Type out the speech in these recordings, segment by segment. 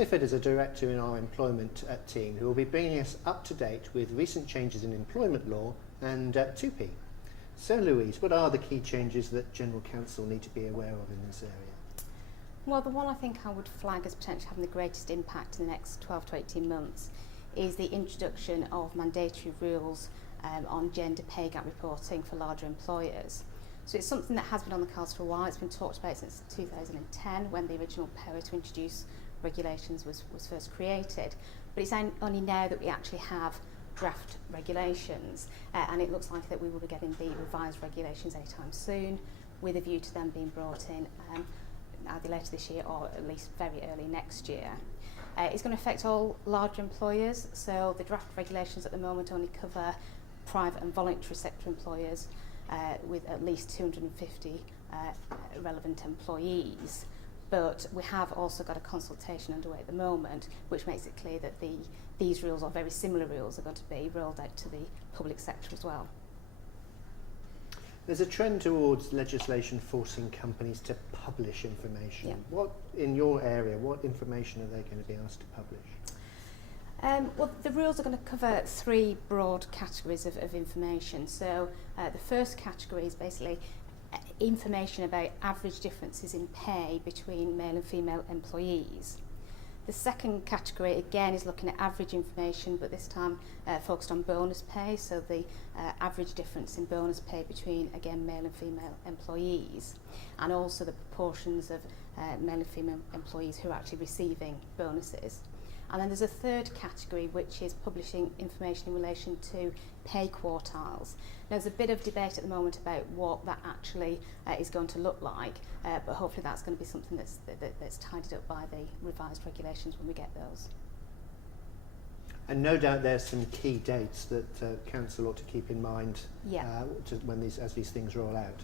Clifford is a director in our employment team who will be bringing us up to date with recent changes in employment law and TUPE. So Louise, what are the key changes that General Counsel need to be aware of in this area? Well, the one I think I would flag as potentially having the greatest impact in the next 12 to 18 months is the introduction of mandatory rules on gender pay gap reporting for larger employers. So it's something that has been on the cards for a while. It's been talked about since 2010 when the original power to introduce regulations was first created. But it's only now that we actually have draft regulations and it looks like that we will be getting the revised regulations anytime soon with a view to them being brought in either later this year or at least very early next year. It's going to affect all larger employers, so the draft regulations at the moment only cover private and voluntary sector employers with at least 250 relevant employees. But we have also got a consultation underway at the moment which makes it clear that these rules or very similar rules are going to be rolled out to the public sector as well. There's a trend towards legislation forcing companies to publish information. Yeah. What, in your area, what information are they going to be asked to publish? Well, the rules are going to cover three broad categories of information. So the first category is basically information about average differences in pay between male and female employees. The second category again is looking at average information, but this time focused on bonus pay, so the average difference in bonus pay between again male and female employees, and also the proportions of male and female employees who are actually receiving bonuses. And then there's a third category which is publishing information in relation to pay quartiles. Now, there's a bit of debate at the moment about what that actually is going to look like, but hopefully that's going to be something that's tidied up by the revised regulations when we get those. And no doubt there's some key dates that Council ought to keep in mind as these things roll out.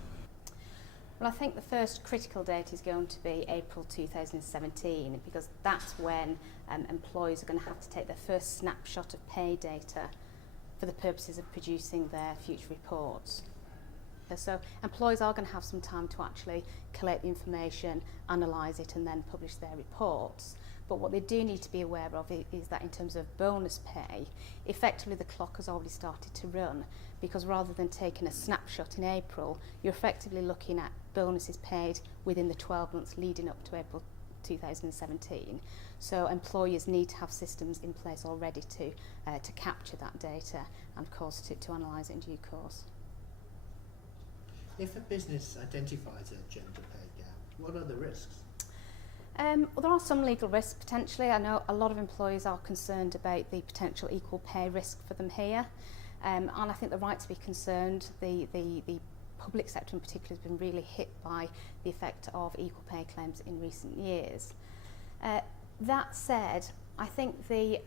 Well, I think the first critical date is going to be April 2017 because that's when employers are going to have to take their first snapshot of pay data for the purposes of producing their future reports. So employers are going to have some time to actually collect the information, analyse it and then publish their reports. But what they do need to be aware of is that in terms of bonus pay, effectively the clock has already started to run because rather than taking a snapshot in April, you're effectively looking at bonuses paid within the 12 months leading up to April 2017. So employers need to have systems in place already to capture that data and of course to analyse it in due course. If a business identifies a gender pay gap, what are the risks? Well, there are some legal risks potentially. I know a lot of employers are concerned about the potential equal pay risk for them here, and I think they're right to be concerned. The public sector in particular has been really hit by the effect of equal pay claims in recent years. That said, I think if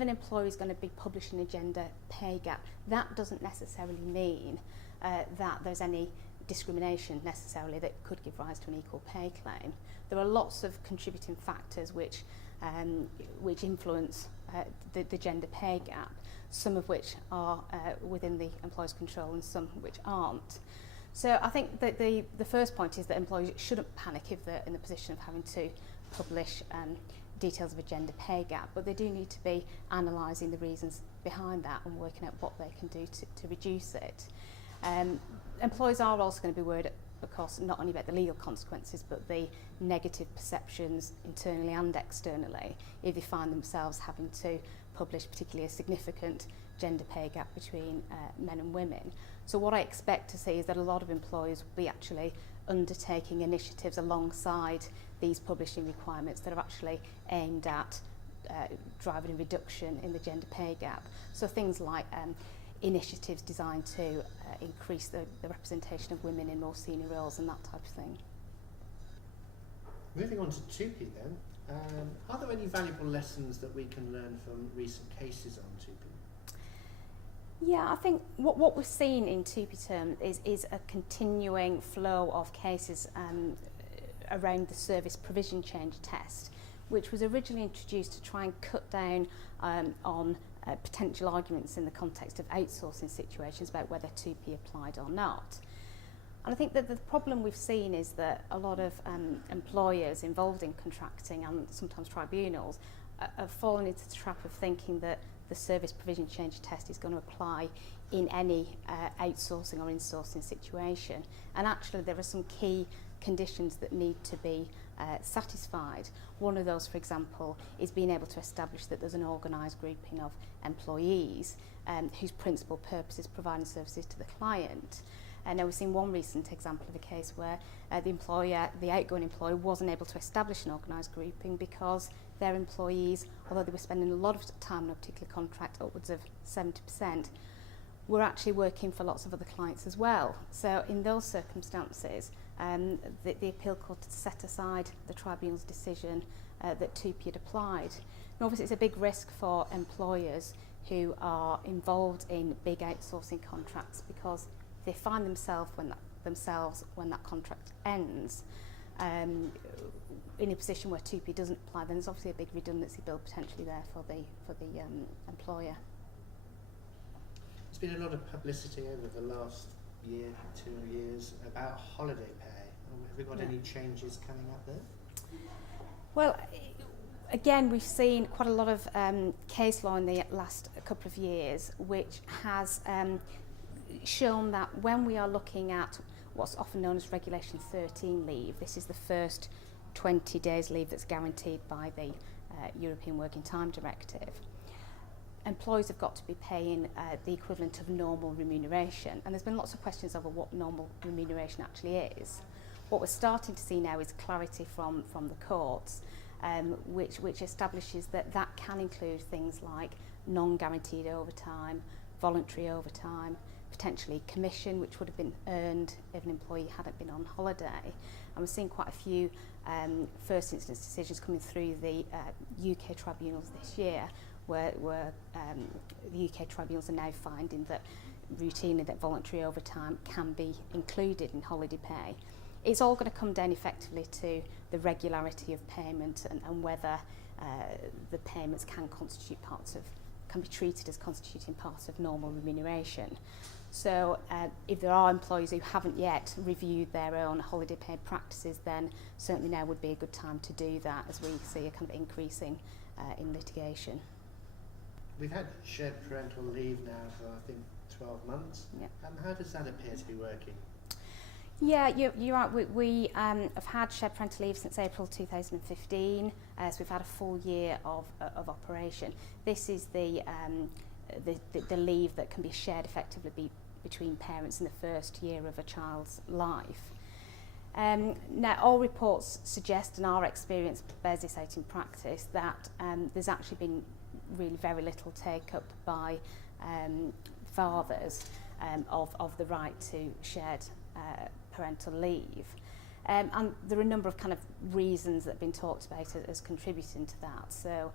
an employer is going to be publishing a gender pay gap, that doesn't necessarily mean that there's any discrimination necessarily that could give rise to an equal pay claim. There are lots of contributing factors which influence the gender pay gap, some of which are within the employer's control and some which aren't. So I think that the first point is that employers shouldn't panic if they're in the position of having to publish details of a gender pay gap, but they do need to be analysing the reasons behind that and working out what they can do to reduce it. Employers are also going to be worried, of course, not only about the legal consequences, but the negative perceptions internally and externally if they find themselves having to publish particularly a significant gender pay gap between men and women. So what I expect to see is that a lot of employers will be actually undertaking initiatives alongside these publishing requirements that are actually aimed at driving a reduction in the gender pay gap. So things like initiatives designed to increase the representation of women in more senior roles and that type of thing. Moving on to TUPE then, are there any valuable lessons that we can learn from recent cases on TUPE? Yeah, I think what we've seen in TUPE term is a continuing flow of cases around the service provision change test, which was originally introduced to try and cut down on potential arguments in the context of outsourcing situations about whether TUPE applied or not. And I think that the problem we've seen is that a lot of employers involved in contracting and sometimes tribunals have fallen into the trap of thinking that the service provision change test is going to apply in any outsourcing or insourcing situation. And actually there are some key conditions that need to be satisfied. One of those, for example, is being able to establish that there's an organised grouping of employees whose principal purpose is providing services to the client. Now we've seen one recent example of a case where the outgoing employer wasn't able to establish an organised grouping because their employees, although they were spending a lot of time on a particular contract, upwards of 70%, were actually working for lots of other clients as well. So in those circumstances, the appeal court had set aside the tribunal's decision that TUPE had applied. And obviously it's a big risk for employers who are involved in big outsourcing contracts, because they find themselves when that contract ends in a position where TUPE doesn't apply. Then there's obviously a big redundancy bill potentially there for the employer. There's been a lot of publicity over the last year, 2 years about holiday pay. Have we got any changes coming up there? Well, again, we've seen quite a lot of case law in the last couple of years, which has shown that when we are looking at what's often known as Regulation 13 leave, this is the first 20 days leave that's guaranteed by the European Working Time Directive, employers have got to be paying the equivalent of normal remuneration. And there's been lots of questions over what normal remuneration actually is. What we're starting to see now is clarity from the courts, which establishes that that can include things like non-guaranteed overtime, voluntary overtime, potentially commission, which would have been earned if an employee hadn't been on holiday. And we're seeing quite a few first instance decisions coming through the UK tribunals this year, where the UK tribunals are now finding that routinely that voluntary overtime can be included in holiday pay. It's all going to come down effectively to the regularity of payment and whether the payments can be treated as constituting part of normal remuneration. So if there are employees who haven't yet reviewed their own holiday pay practices, then certainly now would be a good time to do that, as we see a kind of increasing in litigation. We've had shared parental leave now for, I think, 12 months. Yep. How does that appear to be working? Yeah, you're right. We have had shared parental leave since April 2015, so we've had a full year of operation. This is the leave that can be shared effectively between parents in the first year of a child's life. Now, all reports suggest, and our experience bears this out in practice, that there's actually been really very little take-up by fathers of the right to shared parental leave. And there are a number of kind of reasons that have been talked about as contributing to that. So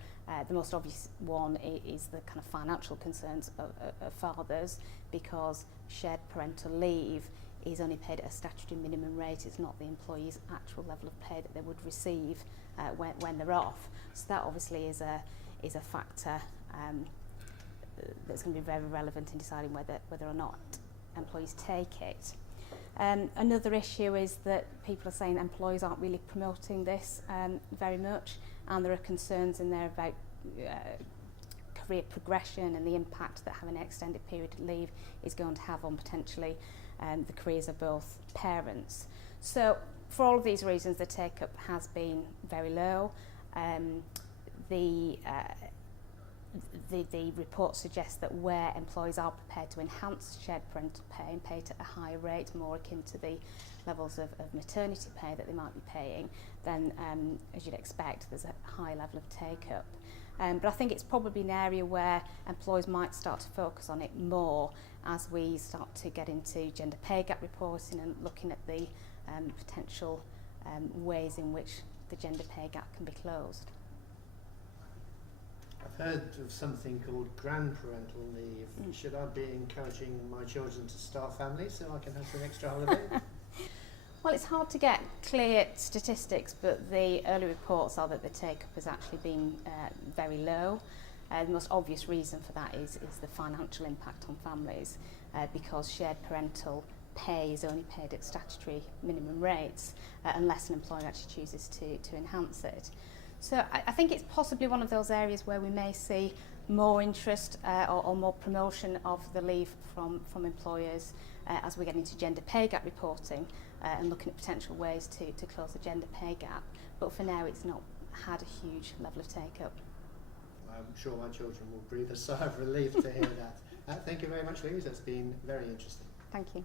the most obvious one is the kind of financial concerns of fathers, because shared parental leave is only paid at a statutory minimum rate. It's not the employee's actual level of pay that they would receive when they're off. So that obviously is a factor that's going to be very relevant in deciding whether or not employees take it. Another issue is that people are saying employees aren't really promoting this very much, and there are concerns in there about career progression and the impact that having an extended period of leave is going to have on potentially the careers of both parents. So for all of these reasons, the take-up has been very low. The report suggests that where employees are prepared to enhance shared parental pay and pay it at a higher rate, more akin to the levels of maternity pay that they might be paying, then as you'd expect, there's a high level of take-up. But I think it's probably an area where employers might start to focus on it more as we start to get into gender pay gap reporting and looking at the potential ways in which the gender pay gap can be closed. I've heard of something called grandparental leave. Should I be encouraging my children to start families so I can have some extra holiday? Well, it's hard to get clear statistics, but the early reports are that the take-up has actually been very low. The most obvious reason for that is the financial impact on families, because shared parental pay is only paid at statutory minimum rates unless an employer actually chooses to enhance it. So I think it's possibly one of those areas where we may see more interest or more promotion of the leave from employers as we get into gender pay gap reporting and looking at potential ways to close the gender pay gap. But for now, it's not had a huge level of take-up. I'm sure my children will breathe a sigh of relief to hear that. Thank you very much, Louise. That's been very interesting. Thank you.